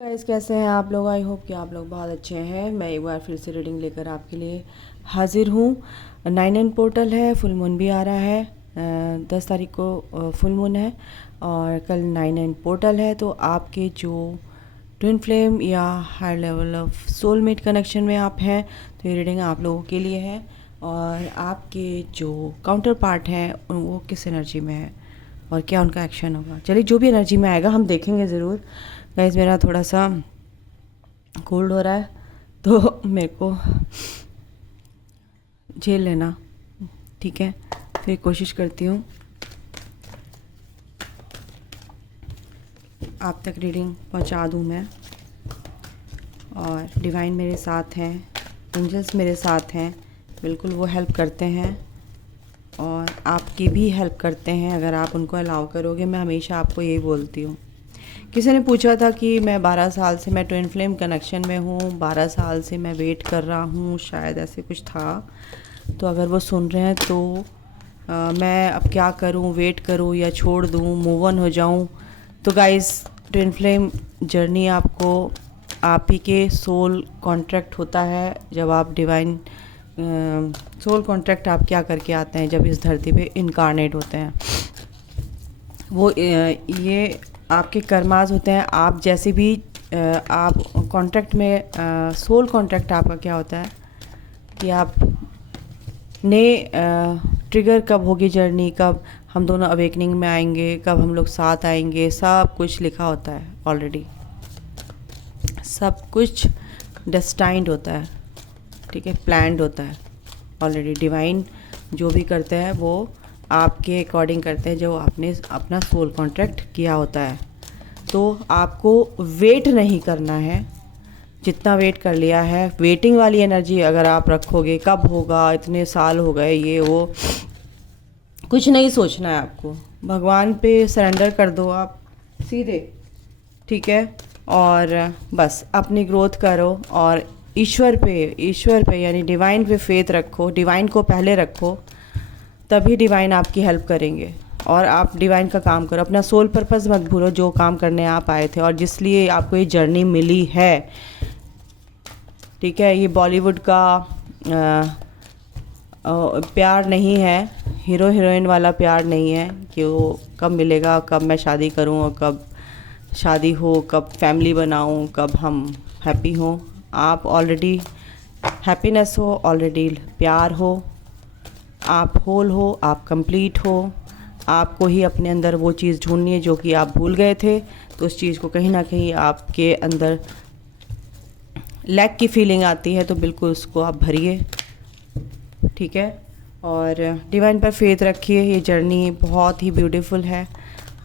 Guys, कैसे हैं आप लोग। आई होप कि आप लोग बहुत अच्छे हैं। मैं एक बार फिर से रीडिंग लेकर आपके लिए हाजिर हूँ। 9 पोर्टल है, फुल मून भी आ रहा है। 10 तारीख को फुल मून है और कल 9 पोर्टल है। तो आपके जो ट्विन फ्लेम या higher level of soulmate connection में आप हैं तो ये रीडिंग आप लोगों के लिए है। और आपके जो काउंटर पार्ट हैं वो किस एनर्जी में है और क्या उनका एक्शन होगा। चलिए, जो भी एनर्जी में आएगा हम देखेंगे ज़रूर। गाइस, मेरा थोड़ा सा कोल्ड हो रहा है तो मेरे को झेल लेना, ठीक है। फिर कोशिश करती हूँ आप तक रीडिंग पहुँचा दूँ मैं। और डिवाइन मेरे साथ हैं, एंजल्स मेरे साथ हैं, बिल्कुल वो हेल्प करते हैं और आपकी भी हेल्प करते हैं अगर आप उनको अलाउ करोगे। मैं हमेशा आपको यही बोलती हूँ। किसी ने पूछा था कि मैं 12 साल से मैं ट्विन फ्लेम कनेक्शन में हूँ, 12 साल से मैं वेट कर रहा हूँ, शायद ऐसे कुछ था। तो अगर वो सुन रहे हैं तो मैं अब क्या करूँ, वेट करूँ या छोड़ दूँ, मूव ऑन हो जाऊँ। तो गाइस, ट्विन फ्लेम जर्नी आपको आप ही के सोल कॉन्ट्रैक्ट होता है। जब आप डिवाइन सोल कॉन्ट्रैक्ट आप क्या करके आते हैं जब इस धरती पे इनकारनेट होते हैं, वो ये आपके कर्माज होते हैं। आप जैसे भी आप कॉन्ट्रैक्ट में सोल कॉन्ट्रैक्ट आपका क्या होता है कि आप ने ट्रिगर कब होगी जर्नी, कब हम दोनों अवेकनिंग में आएंगे, कब हम लोग साथ आएंगे, सब कुछ लिखा होता है ऑलरेडी। सब कुछ डेस्टाइंड होता है, ठीक है, प्लान्ड होता है ऑलरेडी। डिवाइन जो भी करते हैं वो आपके अकॉर्डिंग करते हैं जो आपने अपना सोल कॉन्ट्रैक्ट किया होता है। तो आपको वेट नहीं करना है, जितना वेट कर लिया है। वेटिंग वाली एनर्जी अगर आप रखोगे, कब होगा, इतने साल हो गए, ये वो कुछ नहीं सोचना है आपको। भगवान पे सरेंडर कर दो आप सीधे, ठीक है। और बस अपनी ग्रोथ करो और ईश्वर पे यानी डिवाइन पे फेथ रखो, डिवाइन को पहले रखो, तभी डिवाइन आपकी हेल्प करेंगे। और आप डिवाइन का काम करो, अपना सोल पर्पस मत भूलो, जो काम करने आप आए थे और जिस लिए आपको ये जर्नी मिली है, ठीक है। ये बॉलीवुड का प्यार नहीं है, हीरो हीरोइन वाला प्यार नहीं है कि वो कब मिलेगा, कब मैं शादी करूं और कब शादी हो, कब फैमिली बनाऊं, कब हम हैप्पी हों। आप ऑलरेडी हैप्पीनेस हो, ऑलरेडी प्यार हो, आप होल हो, आप कंप्लीट हो। आपको ही अपने अंदर वो चीज़ ढूंढनी है जो कि आप भूल गए थे। तो उस चीज़ को कहीं ना कहीं आपके अंदर लैक की फीलिंग आती है, तो बिल्कुल उसको आप भरिए, ठीक है। और डिवाइन पर फेथ रखिए। ये जर्नी बहुत ही ब्यूटीफुल है,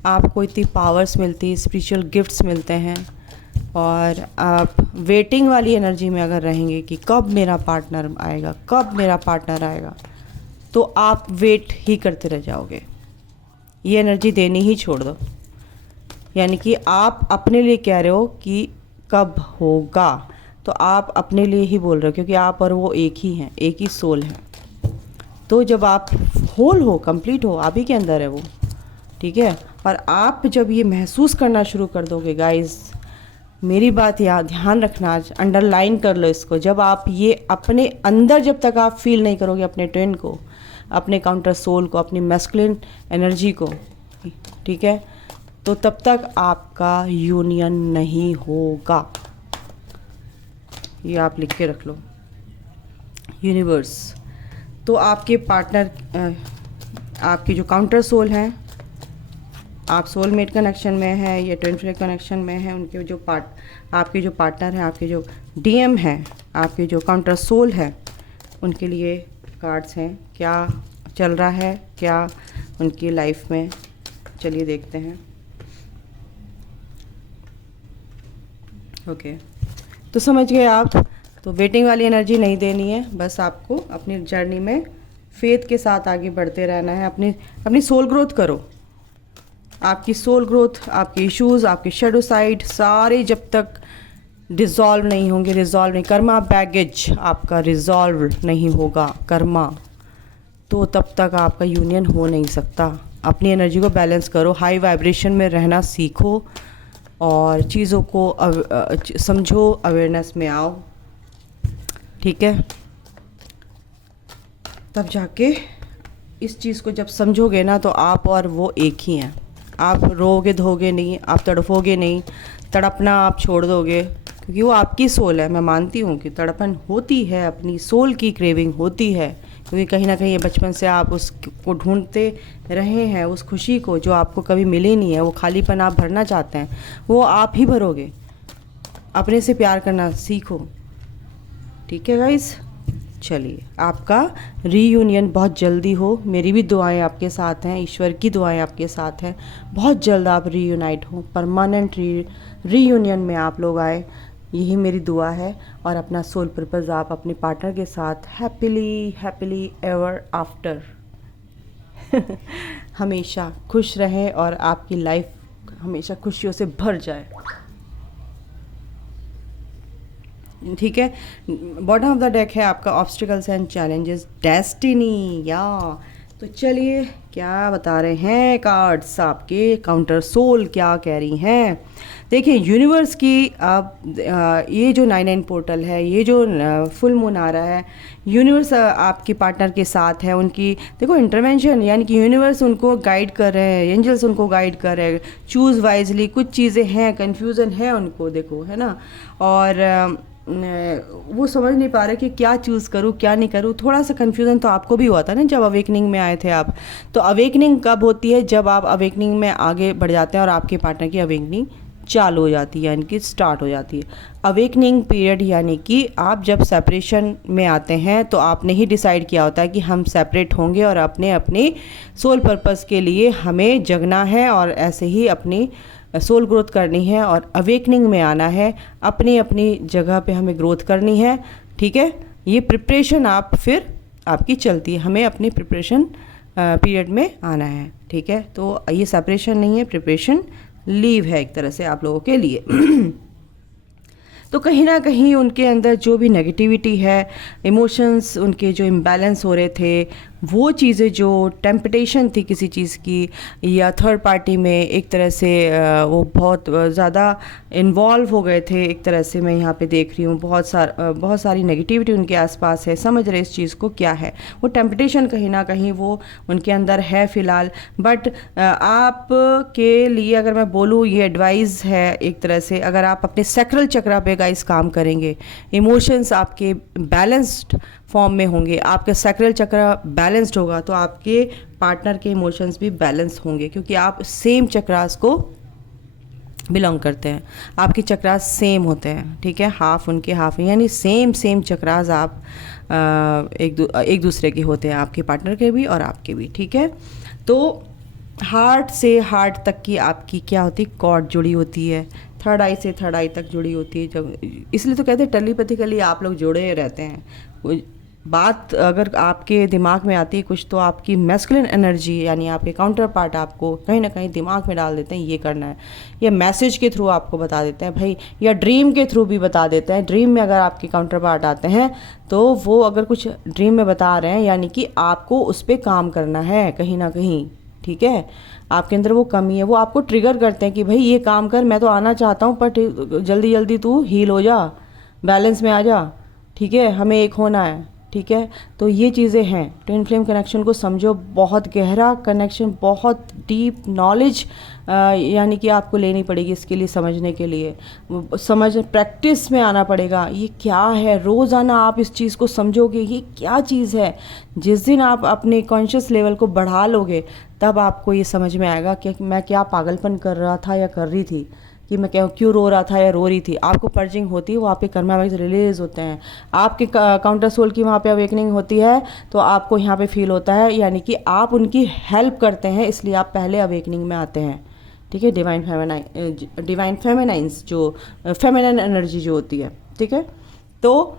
आपको इतनी पावर्स मिलती, स्पिरिचुअल गिफ्ट्स मिलते हैं। और आप वेटिंग वाली एनर्जी में अगर रहेंगे कि कब मेरा पार्टनर आएगा, कब मेरा पार्टनर आएगा, तो आप वेट ही करते रह जाओगे। ये एनर्जी देनी ही छोड़ दो। यानी कि आप अपने लिए कह रहे हो कि कब होगा, तो आप अपने लिए ही बोल रहे हो, क्योंकि आप और वो एक ही हैं, एक ही सोल है। तो जब आप होल हो, कंप्लीट हो, आप ही के अंदर है वो, ठीक है। और आप जब ये महसूस करना शुरू कर दोगे गाइस, मेरी बात याद ध्यान रखना, आज अंडरलाइन कर लो इसको। जब आप ये अपने अंदर, जब तक आप फील नहीं करोगे अपने ट्विन को, अपने काउंटर सोल को, अपनी मैस्कुलिन एनर्जी को, ठीक है, तो तब तक आपका यूनियन नहीं होगा। ये आप लिख के रख लो। यूनिवर्स तो आपके पार्टनर, आपके जो काउंटर सोल हैं, आप सोलमेट कनेक्शन में हैं या ट्विन फ्लेम कनेक्शन में हैं, उनके जो आपके जो पार्टनर हैं, आपके जो डीएम हैं, आपके जो काउंटर सोल हैं, उनके लिए कार्ड्स हैं। क्या चल रहा है, क्या उनकी लाइफ में, चलिए देखते हैं। ओके, तो समझ गए आप। तो वेटिंग वाली एनर्जी नहीं देनी है, बस आपको अपनी जर्नी में फेथ के साथ आगे बढ़ते रहना है। अपनी सोल ग्रोथ करो। आपकी सोल ग्रोथ, आपके इश्यूज़, आपके शेडो साइड सारे जब तक डिज़ोल्व नहीं होंगे, रिजॉल्व नहीं, कर्मा बैगेज आपका रिजॉल्व नहीं होगा, कर्मा, तो तब तक आपका यूनियन हो नहीं सकता। अपनी एनर्जी को बैलेंस करो, हाई वाइब्रेशन में रहना सीखो, और चीज़ों को समझो, अवेयरनेस में आओ, ठीक है। तब जाके इस चीज़ को जब समझोगे ना तो आप और वो एक ही हैं। आप रोगे धोगे नहीं, आप तड़फोगे नहीं, तड़पना आप छोड़ दोगे, क्योंकि वो आपकी सोल है। मैं मानती हूँ कि तड़पन होती है, अपनी सोल की क्रेविंग होती है, क्योंकि कहीं ना कहीं बचपन से आप उसको ढूंढते रहे हैं, उस खुशी को जो आपको कभी मिली नहीं है। वो खालीपन आप भरना चाहते हैं, वो आप ही भरोगे। अपने से प्यार करना सीखो, ठीक है गाइस। चलिए, आपका रीयूनियन बहुत जल्दी हो। मेरी भी दुआएं आपके साथ हैं, ईश्वर की दुआएं आपके साथ हैं। बहुत जल्द आप रीयूनाइट हो, परमानेंट रीयूनियन में आप लोग आए, यही मेरी दुआ है। और अपना सोल पर्पस आप अपने पार्टनर के साथ हैप्पीली एवर आफ्टर हमेशा खुश रहें और आपकी लाइफ हमेशा खुशियों से भर जाए, ठीक है। बॉटम ऑफ द डेक है आपका ऑब्स्टिकल्स एंड चैलेंजेस, डेस्टिनी। या तो चलिए, क्या बता रहे हैं कार्ड्स आपके, काउंटर सोल क्या कह रही हैं। देखिए, यूनिवर्स की आप ये जो 99 पोर्टल है, ये जो फुल मून आ रहा है, यूनिवर्स आपके पार्टनर के साथ है। उनकी देखो इंटरवेंशन, यानी कि यूनिवर्स उनको गाइड कर रहे हैं, एंजल्स उनको गाइड कर रहे हैं। चूज़ वाइजली, कुछ चीज़ें हैं, कन्फ्यूज़न है उनको, देखो है ना। और वो समझ नहीं पा रहे कि क्या चूज़ करूँ क्या नहीं करूँ। थोड़ा सा कन्फ्यूज़न तो आपको भी हुआ था ना जब अवेकनिंग में आए थे आप। तो अवेकनिंग कब होती है? जब आप अवेकनिंग में आगे बढ़ जाते हैं और आपके पार्टनर की अवेकनिंग चालू हो जाती है, यानी कि स्टार्ट हो जाती है। अवेकनिंग पीरियड यानी कि आप जब सेपरेशन में आते हैं तो आपने ही डिसाइड किया होता है कि हम सेपरेट होंगे और अपने अपने सोल पर्पस के लिए हमें जगना है और ऐसे ही अपनी सोल ग्रोथ करनी है और अवेकनिंग में आना है, अपनी अपनी जगह पे हमें ग्रोथ करनी है, ठीक है। ये प्रिपरेशन आप फिर आपकी चलती है, हमें अपनी प्रिपरेशन पीरियड में आना है, ठीक है। तो ये सेपरेशन नहीं है, प्रिपरेशन लीव है एक तरह से आप लोगों के लिए तो कहीं ना कहीं उनके अंदर जो भी नेगेटिविटी है, इमोशंस उनके जो इम्बैलेंस हो रहे थे, वो चीज़ें जो टेम्पटेशन थी किसी चीज़ की, या थर्ड पार्टी में एक तरह से वो बहुत ज़्यादा इन्वॉल्व हो गए थे एक तरह से। मैं यहाँ पे देख रही हूँ बहुत सारी नेगेटिविटी उनके आसपास है। समझ रहे इस चीज़ को क्या है, वो टेम्पटेशन कहीं ना कहीं वो उनके अंदर है फ़िलहाल। बट आप के लिए अगर मैं बोलूँ, ये एडवाइस है एक तरह से, अगर आप अपने सैक्रल चक्रा पे गाइस काम करेंगे, इमोशंस आपके बैलेंस्ड फॉर्म में होंगे, आपका सैक्रल चक्र बैलेंस्ड होगा तो आपके पार्टनर के इमोशंस भी बैलेंस होंगे, क्योंकि आप सेम चक्रास को बिलोंग करते हैं। आपके चक्रास सेम होते हैं, ठीक है। हाफ उनके हाफ, यानी सेम चक्रास आप एक दूसरे के होते हैं, आपके पार्टनर के भी और आपके भी, ठीक है। तो हार्ट से हार्ट तक की आपकी क्या होती है, कॉर्ड जुड़ी होती है, थर्ड आई से थर्ड आई तक जुड़ी होती है। जब इसलिए तो कहते हैं टेलीपैथिकली आप लोग जुड़े रहते हैं। बात अगर आपके दिमाग में आती है कुछ, तो आपकी मैस्कुलिन एनर्जी यानी आपके काउंटर पार्ट आपको कहीं ना कहीं दिमाग में डाल देते हैं ये करना है, या मैसेज के थ्रू आपको बता देते हैं भाई, या ड्रीम के थ्रू भी बता देते हैं। ड्रीम में अगर आपके काउंटर पार्ट आते हैं तो वो अगर कुछ ड्रीम में बता रहे हैं, यानी कि आपको उस पर काम करना है कहीं ना कहीं, ठीक है। आपके अंदर वो कमी है, वो आपको ट्रिगर करते हैं कि भाई ये काम कर, मैं तो आना चाहता हूँ पर जल्दी जल्दी तू हील हो जा, बैलेंस में आ जा, ठीक है, हमें एक होना है, ठीक है। तो ये चीज़ें हैं। ट्विन फ्लेम कनेक्शन को समझो, बहुत गहरा कनेक्शन, बहुत डीप नॉलेज यानी कि आपको लेनी पड़ेगी इसके लिए, समझने के लिए प्रैक्टिस में आना पड़ेगा। ये क्या है, रोज़ाना आप इस चीज़ को समझोगे ये क्या चीज़ है। जिस दिन आप अपने कॉन्शियस लेवल को बढ़ा लोगे तब आपको ये समझ में आएगा कि मैं क्या पागलपन कर रहा था या कर रही थी, कि मैं क्यों रो रहा था या रो रही थी। आपको पर्जिंग होती है, वो आपके कर्मा वाइज रिलीज होते हैं, आपके काउंटर सोल की वहाँ पे अवेकनिंग होती है, तो आपको यहाँ पे फील होता है, यानी कि आप उनकी हेल्प करते हैं, इसलिए आप पहले अवेकनिंग में आते हैं, ठीक है। डिवाइन फेमिनाइंस जो फेमिनाइन एनर्जी जो होती है, ठीक है। तो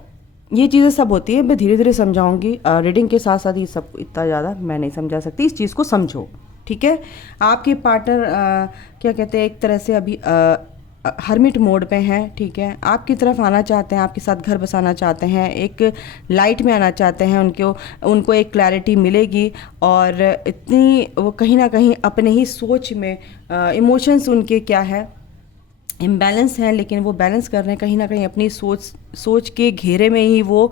ये चीज़ें सब होती है, मैं धीरे धीरे समझाऊंगी। रीडिंग के साथ साथ ये सब इतना ज़्यादा मैं नहीं समझा सकती, इस चीज़ को समझो, ठीक है। आपके पार्टनर क्या कहते हैं, एक तरह से अभी हर्मिट मोड पे हैं, ठीक है। आपकी तरफ आना चाहते हैं, आपके साथ घर बसाना चाहते हैं, एक लाइट में आना चाहते हैं, उनको एक क्लैरिटी मिलेगी। और इतनी वो कहीं ना कहीं अपने ही सोच में इमोशंस उनके क्या है, इम्बैलेंस हैं, लेकिन वो बैलेंस कर रहे हैं कहीं ना कहीं अपनी सोच के घेरे में ही वो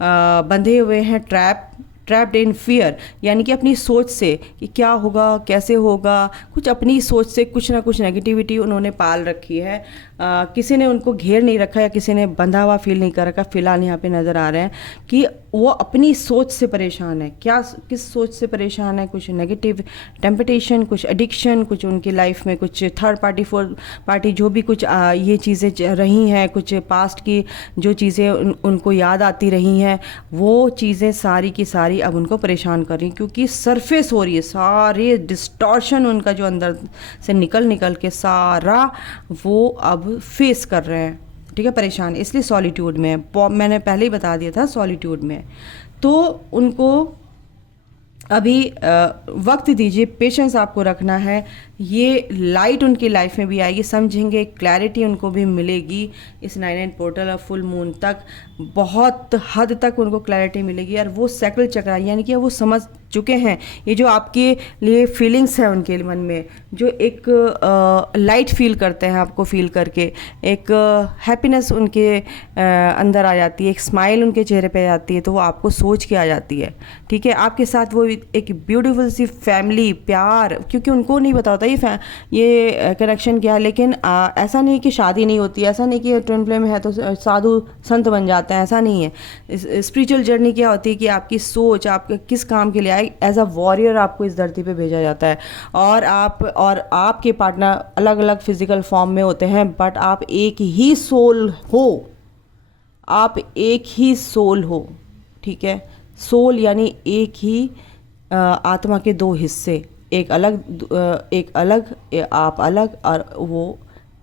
बंधे हुए हैं, ट्रैप्ड इन फियर, यानी कि अपनी सोच से कि क्या होगा कैसे होगा, कुछ अपनी सोच से कुछ ना कुछ नेगेटिविटी उन्होंने पाल रखी है। किसी ने उनको घेर नहीं रखा या किसी ने बंधा हुआ फील नहीं कर रखा। फिलहाल यहाँ पे नज़र आ रहे हैं कि वो अपनी सोच से परेशान है। क्या, किस सोच से परेशान है? कुछ नेगेटिव टेम्पटेशन, कुछ एडिक्शन, कुछ उनकी लाइफ में कुछ थर्ड पार्टी फोर्थ पार्टी जो भी कुछ ये चीज़ें रही हैं, कुछ पास्ट की जो चीज़ें उनको याद आती रही हैं, वो चीज़ें सारी की सारी अब उनको परेशान कर रही हैं, क्योंकि सरफेस हो रही है सारे डिस्टॉर्शन उनका जो अंदर से निकल के सारा वो अब फेस कर रहे हैं। ठीक है, परेशान, इसलिए सॉलिट्यूड में है। मैंने पहले ही बता दिया था सॉलिट्यूड में। तो उनको अभी वक्त दीजिए, पेशेंस आपको रखना है। ये लाइट उनकी लाइफ में भी आएगी, समझेंगे, क्लैरिटी उनको भी मिलेगी। इस 9/9 पोर्टल और फुल मून तक बहुत हद तक उनको क्लैरिटी मिलेगी, और वो साइकिल चक्रा, यानी कि वो समझ चुके हैं ये जो आपके लिए फीलिंग्स है उनके मन में, जो एक लाइट फील करते हैं आपको फील करके, एक हैप्पीनेस उनके अंदर आ जाती है, एक स्माइल उनके चेहरे पे आ जाती है, तो वो आपको सोच के आ जाती है। ठीक है, आपके साथ वो एक ब्यूटीफुल सी फैमिली, प्यार, क्योंकि उनको नहीं पता होता ये कनेक्शन क्या है। लेकिन ऐसा नहीं कि शादी नहीं होती, ऐसा नहीं कि ट्विन फ्लेम है तो साधु संत बन जाते हैं, ऐसा नहीं है। स्पिरिचुअल जर्नी क्या होती है कि आपकी सोच आपके किस काम के लिए आए, एज अ वॉरियर आपको इस धरती पे भेजा जाता है, और आपके पार्टनर अलग अलग फिजिकल फॉर्म में होते हैं, बट आप एक ही सोल हो, आप एक ही सोल हो। ठीक है, सोल यानी एक ही आत्मा के दो हिस्से, एक अलग आप अलग, और वो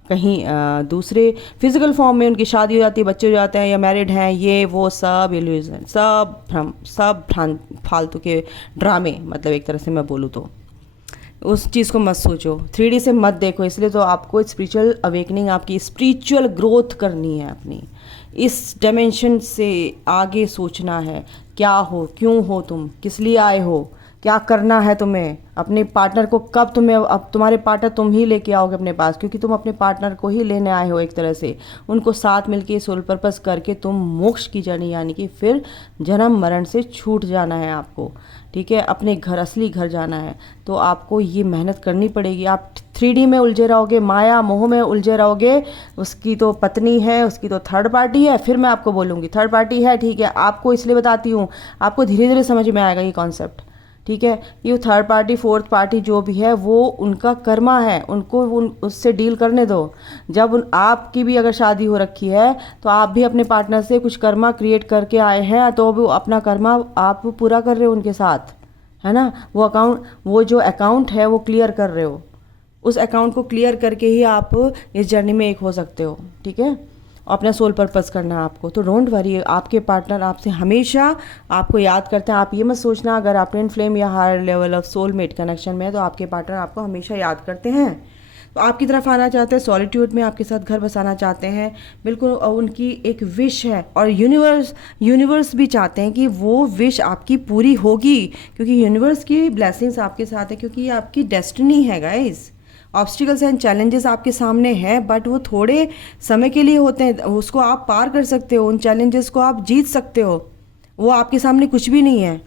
कहीं दूसरे फिजिकल फॉर्म में उनकी शादी हो जाती है, बच्चे हो जाते हैं या मैरिड हैं, ये वो सब इल्यूजन, सब भ्रम, सब फालतू के ड्रामे, मतलब एक तरह से मैं बोलूँ तो उस चीज़ को मत सोचो, 3D से मत देखो। इसलिए तो आपको स्पिरिचुअल अवेकनिंग, आपकी स्पिरिचुअल ग्रोथ करनी है, अपनी इस डायमेंशन से आगे सोचना है। क्या हो, क्यों हो, तुम किस लिए आए हो, क्या करना है तुम्हें, अपने पार्टनर को कब तुम्हें, अब तुम्हारे पार्टनर तुम ही लेके आओगे अपने पास, क्योंकि तुम अपने पार्टनर को ही लेने आए हो एक तरह से, उनको साथ मिलके सोल पर्पस करके तुम मोक्ष की जर्नी, यानी कि फिर जन्म मरण से छूट जाना है आपको। ठीक है, अपने घर, असली घर जाना है, तो आपको ये मेहनत करनी पड़ेगी। आप 3D में उलझे रहोगे, माया मोह में उलझे रहोगे, उसकी तो पत्नी है, उसकी तो थर्ड पार्टी है, फिर मैं आपको बोलूँगी थर्ड पार्टी है। ठीक है, आपको इसलिए बताती हूँ, आपको धीरे धीरे समझ में आएगा ये कॉन्सेप्ट। ठीक है, ये थर्ड पार्टी फोर्थ पार्टी जो भी है वो उनका कर्मा है, उनको उससे डील करने दो। जब आपकी भी अगर शादी हो रखी है तो आप भी अपने पार्टनर से कुछ कर्मा क्रिएट करके आए हैं, तो वो अपना कर्मा आप पूरा कर रहे हो उनके साथ, है ना। वो जो अकाउंट है वो क्लियर कर रहे हो, उस अकाउंट को क्लियर करके ही आप इस जर्नी में एक हो सकते हो। ठीक है, अपना सोल पर्पस करना है आपको, तो डोंट वरी, आपके पार्टनर आपसे हमेशा आपको याद करते हैं। आप ये मत सोचना अगर आप ट्विन फ्लेम या higher level of soulmate connection में है तो आपके पार्टनर आपको हमेशा याद करते हैं, तो आपकी तरफ आना चाहते हैं, सॉलिट्यूड में आपके साथ घर बसाना चाहते हैं, बिल्कुल उनकी एक विश है, और यूनिवर्स भी चाहते हैं कि वो विश आपकी पूरी होगी, क्योंकि यूनिवर्स की ब्लेसिंग्स आपके साथ है, क्योंकि ये आपकी डेस्टिनी है गाइस। ऑब्स्टिकल्स एंड चैलेंजेस आपके सामने हैं, बट वो थोड़े समय के लिए होते हैं, उसको आप पार कर सकते हो, उन चैलेंजेस को आप जीत सकते हो। वो आपके सामने कुछ भी नहीं है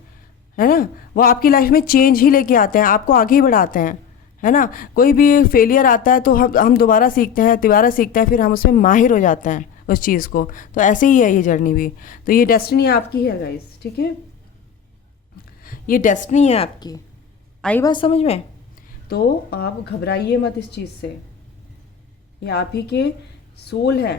ना। वो आपकी लाइफ में चेंज ही लेके आते हैं, आपको आगे ही बढ़ाते हैं, है ना। कोई भी फेलियर आता है तो हम दोबारा सीखते हैं, तिबारा सीखते हैं, फिर हम उसमें माहिर हो जाते हैं उस चीज़ को। तो ऐसे ही है ये जर्नी भी, तो ये डेस्टिनी आपकी है गाइस। ठीक है, ये डेस्टिनी है आपकी, आई बात समझ में। तो आप घबराइए मत इस चीज़ से, ये आप ही के सोल है।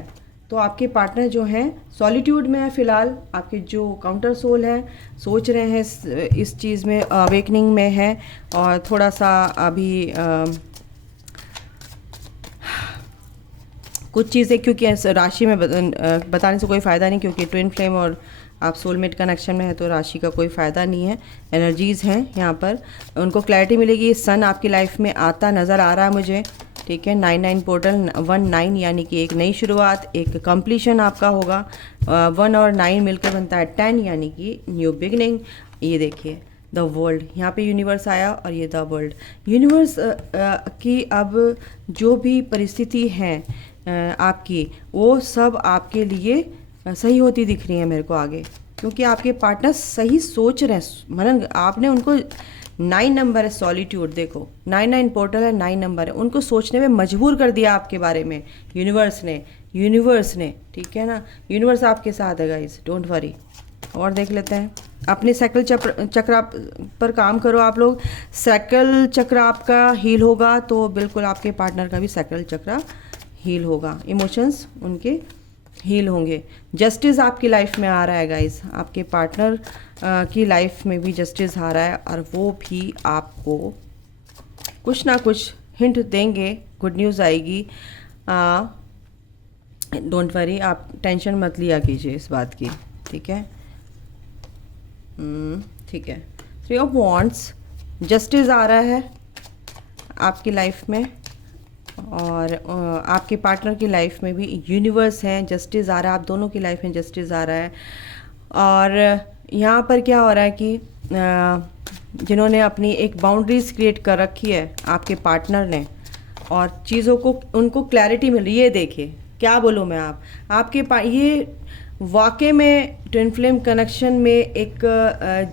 तो आपके पार्टनर जो हैं सॉलिट्यूड में है फ़िलहाल, आपके जो काउंटर सोल हैं सोच रहे हैं इस चीज़ में, अवेकनिंग में है, और थोड़ा सा अभी कुछ चीज़ें, क्योंकि राशि में बताने से कोई फ़ायदा नहीं, क्योंकि ट्विन फ्लेम और आप सोलमेट कनेक्शन में है तो राशि का कोई फ़ायदा नहीं है। एनर्जीज़ हैं यहाँ पर, उनको क्लैरिटी मिलेगी। सन आपकी लाइफ में आता नज़र आ रहा है मुझे। ठीक है, 9/9 पोर्टल 1/9 यानी कि एक नई शुरुआत, एक कंप्लीशन आपका होगा। 1 और 9 मिलकर बनता है 10 यानी कि न्यू बिगनिंग। ये देखिए द वर्ल्ड, यहाँ पे यूनिवर्स आया और ये द वर्ल्ड। यूनिवर्स की अब जो भी परिस्थिति है आपकी, वो सब आपके लिए सही होती दिख रही है मेरे को आगे, क्योंकि आपके पार्टनर सही सोच रहे हैं। मतलब आपने उनको 9 नंबर है सॉलिट्यूड, देखो 9 पोर्टल है, 9 नंबर है, उनको सोचने में मजबूर कर दिया आपके बारे में यूनिवर्स ने, ठीक है ना। यूनिवर्स आपके साथ है गाइस, डोंट वरी। और देख लेते हैं, अपने साइकिल चक्र पर काम करो आप लोग। साइकिल चक्र आपका हील होगा तो बिल्कुल आपके पार्टनर का भी साइकिल चक्र हील होगा, इमोशंस उनके हील होंगे। जस्टिस आपकी लाइफ में आ रहा है गाइस, आपके पार्टनर की लाइफ में भी जस्टिस आ रहा है, और वो भी आपको कुछ ना कुछ हिंट देंगे, गुड न्यूज़ आएगी। डोंट वरी, आप टेंशन मत लिया कीजिए इस बात की, ठीक है। ठीक है, 3 ऑफ वॉन्ड्स, जस्टिस आ रहा है आपकी लाइफ में, और आपके पार्टनर की लाइफ में भी यूनिवर्स है, जस्टिस आ रहा है, आप दोनों की लाइफ में जस्टिस आ रहा है। और यहाँ पर क्या हो रहा है कि जिन्होंने अपनी एक बाउंड्रीज क्रिएट कर रखी है आपके पार्टनर ने, और चीज़ों को उनको क्लैरिटी मिल रही है। देखिए क्या बोलूँ मैं, आपके ये वाकई में ट्विन फ्लेम कनेक्शन में एक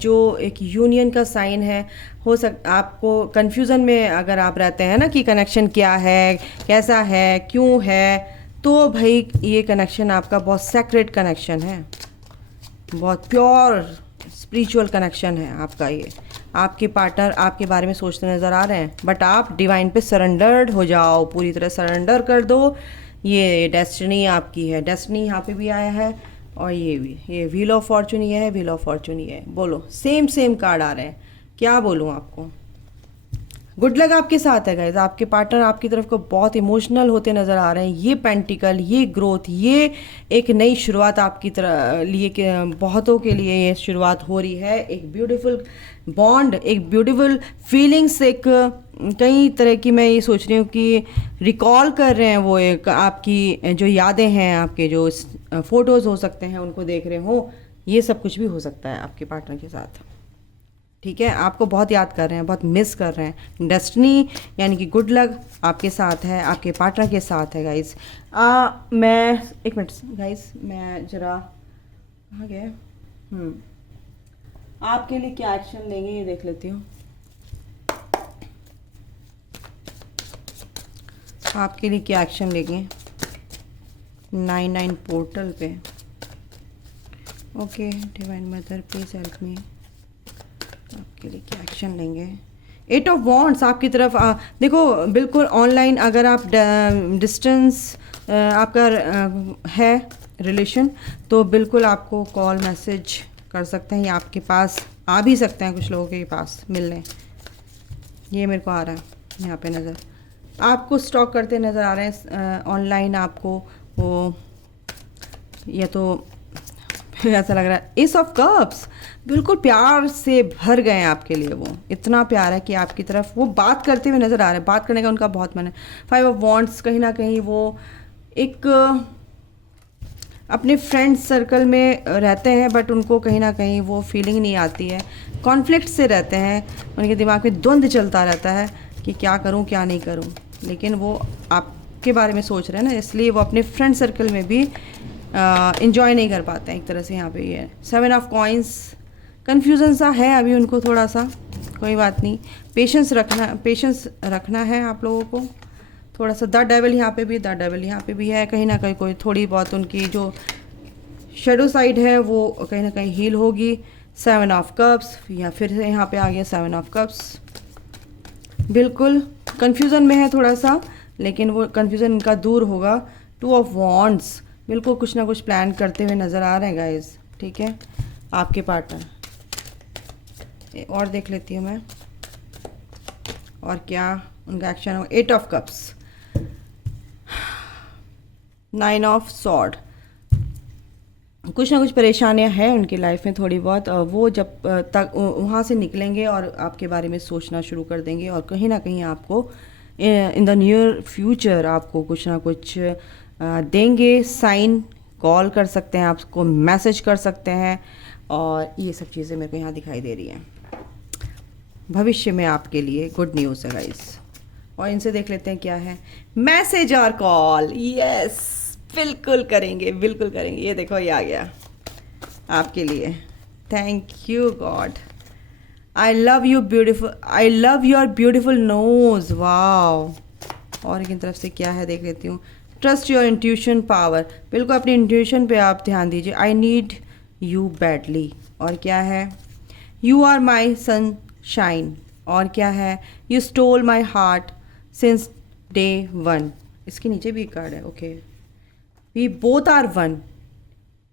जो एक यूनियन का साइन है। हो आपको कन्फ्यूज़न में अगर आप रहते हैं ना कि कनेक्शन क्या है, कैसा है, क्यों है, तो भाई ये कनेक्शन आपका बहुत सेक्रेट कनेक्शन है, बहुत प्योर स्पिरिचुअल कनेक्शन है आपका ये। आपके पार्टनर आपके बारे में सोचते नज़र आ रहे हैं, बट आप डिवाइन पे सरेंडर्ड हो जाओ, पूरी तरह सरेंडर कर दो। ये डेस्टिनी आपकी है, डेस्टिनी यहाँ पे भी आया है, और ये भी, ये व्हील ऑफ फॉर्चून ये है, व्हील ऑफ फॉर्चून ये है। बोलो, सेम कार्ड आ रहे हैं, क्या बोलूँ आपको। गुड लक आपके साथ है गाइज, आपके पार्टनर आपकी तरफ को बहुत इमोशनल होते नज़र आ रहे हैं। ये पेंटिकल, ये ग्रोथ, ये एक नई शुरुआत आपकी तरह लिए के बहुतों के लिए ये शुरुआत हो रही है। एक ब्यूटीफुल बॉन्ड, एक ब्यूटीफुल फीलिंग्स, एक कई तरह की मैं ये सोच रही हूँ कि रिकॉल कर रहे हैं वो एक आपकी जो यादें हैं, आपके जो फ़ोटोज़ हो सकते हैं उनको देख रहे हो, ये सब कुछ भी हो सकता है आपके पार्टनर के साथ, ठीक है। आपको बहुत याद कर रहे हैं, बहुत मिस कर रहे हैं। डेस्टिनी यानी कि गुड लक आपके साथ है, आपके पार्टनर के साथ है गाइस। मैं एक मिनट गाइस, मैं ज़रा कहाँ गए, आपके लिए क्या एक्शन लेंगे ये देख लेती हूँ। आपके लिए क्या एक्शन लेंगे 9 पोर्टल पे। Okay divine mother please help me, आपके लिए क्या एक्शन लेंगे। 8 ऑफ वॉन्ड्स आपकी तरफ देखो, बिल्कुल ऑनलाइन अगर आप डिस्टेंस आपका है रिलेशन, तो बिल्कुल आपको कॉल मैसेज कर सकते हैं, या आपके पास आ भी सकते हैं कुछ लोगों के पास मिलने। ये मेरे को आ रहा है यहाँ पे नज़र, आपको स्टॉक करते नज़र आ रहे हैं ऑनलाइन आपको वो, या तो ऐसा लग रहा है एस ऑफ कप्स, बिल्कुल प्यार से भर गए हैं आपके लिए। वो इतना प्यार है कि आपकी तरफ वो बात करते हुए नज़र आ रहे हैं, बात करने का उनका बहुत मन है। 5 ऑफ वॉन्ड्स, कहीं ना कहीं वो एक अपने फ्रेंड सर्कल में रहते हैं, बट उनको कहीं ना कहीं वो फीलिंग नहीं आती है, कॉन्फ्लिक्ट से रहते हैं, उनके दिमाग में द्वंद्व चलता रहता है कि क्या करूं क्या नहीं करूं। लेकिन वो आपके बारे में सोच रहे हैं ना, इसलिए वो अपने फ्रेंड सर्कल में भी इंजॉय नहीं कर पाते हैं एक तरह से। यहाँ पे ये 7 ऑफ कॉइंस, कन्फ्यूज़न सा है अभी उनको थोड़ा सा, कोई बात नहीं, पेशेंस रखना है आप लोगों को थोड़ा सा। द डेविल यहाँ पे भी, द डेविल यहाँ पे भी है, कहीं ना कहीं कोई थोड़ी बहुत उनकी जो शेडो साइड है वो कहीं ना कहीं हील होगी। 7 ऑफ कप्स, या फिर से यहाँ पे आ गया 7 ऑफ कप्स, बिल्कुल कन्फ्यूज़न में है थोड़ा सा, लेकिन वो कन्फ्यूज़न इनका दूर होगा। 2 ऑफ वॉन्ड्स, बिल्कुल कुछ ना कुछ प्लान करते हुए नज़र आ रहे हैं गाइस, ठीक है आपके पार्टनर। और देख लेती हूँ मैं और क्या उनका एक्शन होगा। 8 ऑफ कप्स, 9 ऑफ सॉर्ड, कुछ ना कुछ परेशानियां हैं उनकी लाइफ में थोड़ी बहुत, वो जब तक वहाँ से निकलेंगे और आपके बारे में सोचना शुरू कर देंगे, और कहीं ना कहीं आपको इन द नियर फ्यूचर आपको कुछ ना कुछ देंगे साइन, कॉल कर सकते हैं, आपको मैसेज कर सकते हैं, और ये सब चीज़ें मेरे को यहाँ दिखाई दे रही हैं। भविष्य में आपके लिए गुड न्यूज़ है गाइस, और इनसे देख लेते हैं क्या है, मैसेज और कॉल। यस, बिल्कुल करेंगे, बिल्कुल करेंगे। ये देखो, ये आ गया आपके लिए। Thank you god. I love you beautiful, I love your beautiful nose. Wow. और की तरफ से क्या है देख लेती हूँ। Trust your intuition power. बिल्कुल अपनी इंट्यूशन पे आप ध्यान दीजिए। I need you badly. और क्या है, यू आर माई सनशाइन। और क्या है, you stole my heart since day one. इसके नीचे भी एक कार्ड है। Okay, we both are one.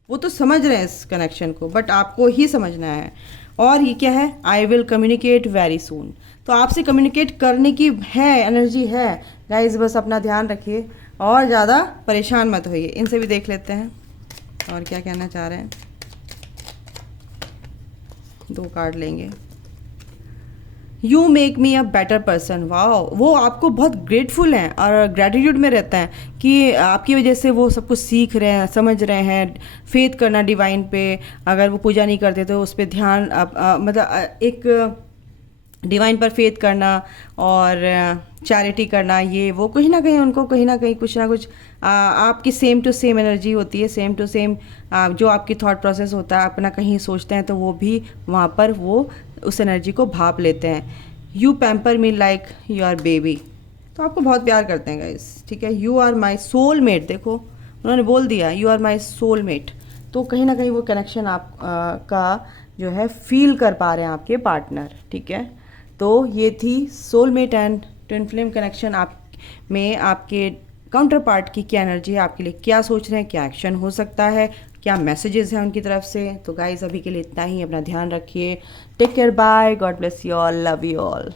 वो तो समझ रहे हैं इस कनेक्शन को, बट आपको ही समझना है। और ये क्या है, I will communicate very soon. तो आपसे कम्युनिकेट करने की है, एनर्जी है गाइज। बस अपना ध्यान रखिए और ज़्यादा परेशान मत होइए। इनसे भी देख लेते हैं और क्या कहना चाह रहे हैं। 2 कार्ड लेंगे। You make me a better person. Wow, वो आपको बहुत ग्रेटफुल हैं और ग्रेटिट्यूड में रहता है कि आपकी वजह से वो सब कुछ सीख रहे हैं, समझ रहे हैं। फेथ करना डिवाइन पे, अगर वो पूजा नहीं करते तो उस पर ध्यान मतलब एक डिवाइन पर फेथ करना और चैरिटी करना, ये वो कहीं ना कहीं उनको कहीं ना कहीं कुछ ना कुछ आपकी सेम टू सेम एनर्जी होती है। सेम टू सेम जो आपकी थॉट प्रोसेस होता है, अपना कहीं सोचते हैं तो वो भी वहाँ पर वो उस एनर्जी को भाप लेते हैं। You pamper me like your baby. तो आपको बहुत प्यार करते हैं गाइस, ठीक है। You are my soul mate. देखो उन्होंने बोल दिया you are my soul mate. तो कहीं ना कहीं वो कनेक्शन आप का जो है फील कर पा रहे हैं आपके पार्टनर, ठीक है। तो ये थी soulmate and twin flame connection. आप में आपके काउंटर पार्ट की क्या एनर्जी है, आपके लिए क्या सोच रहे हैं, क्या एक्शन हो सकता है, क्या मैसेजेस हैं उनकी तरफ से। तो गाइस अभी के लिए इतना ही। अपना ध्यान रखिए। Take care, bye, god bless you all, love you all.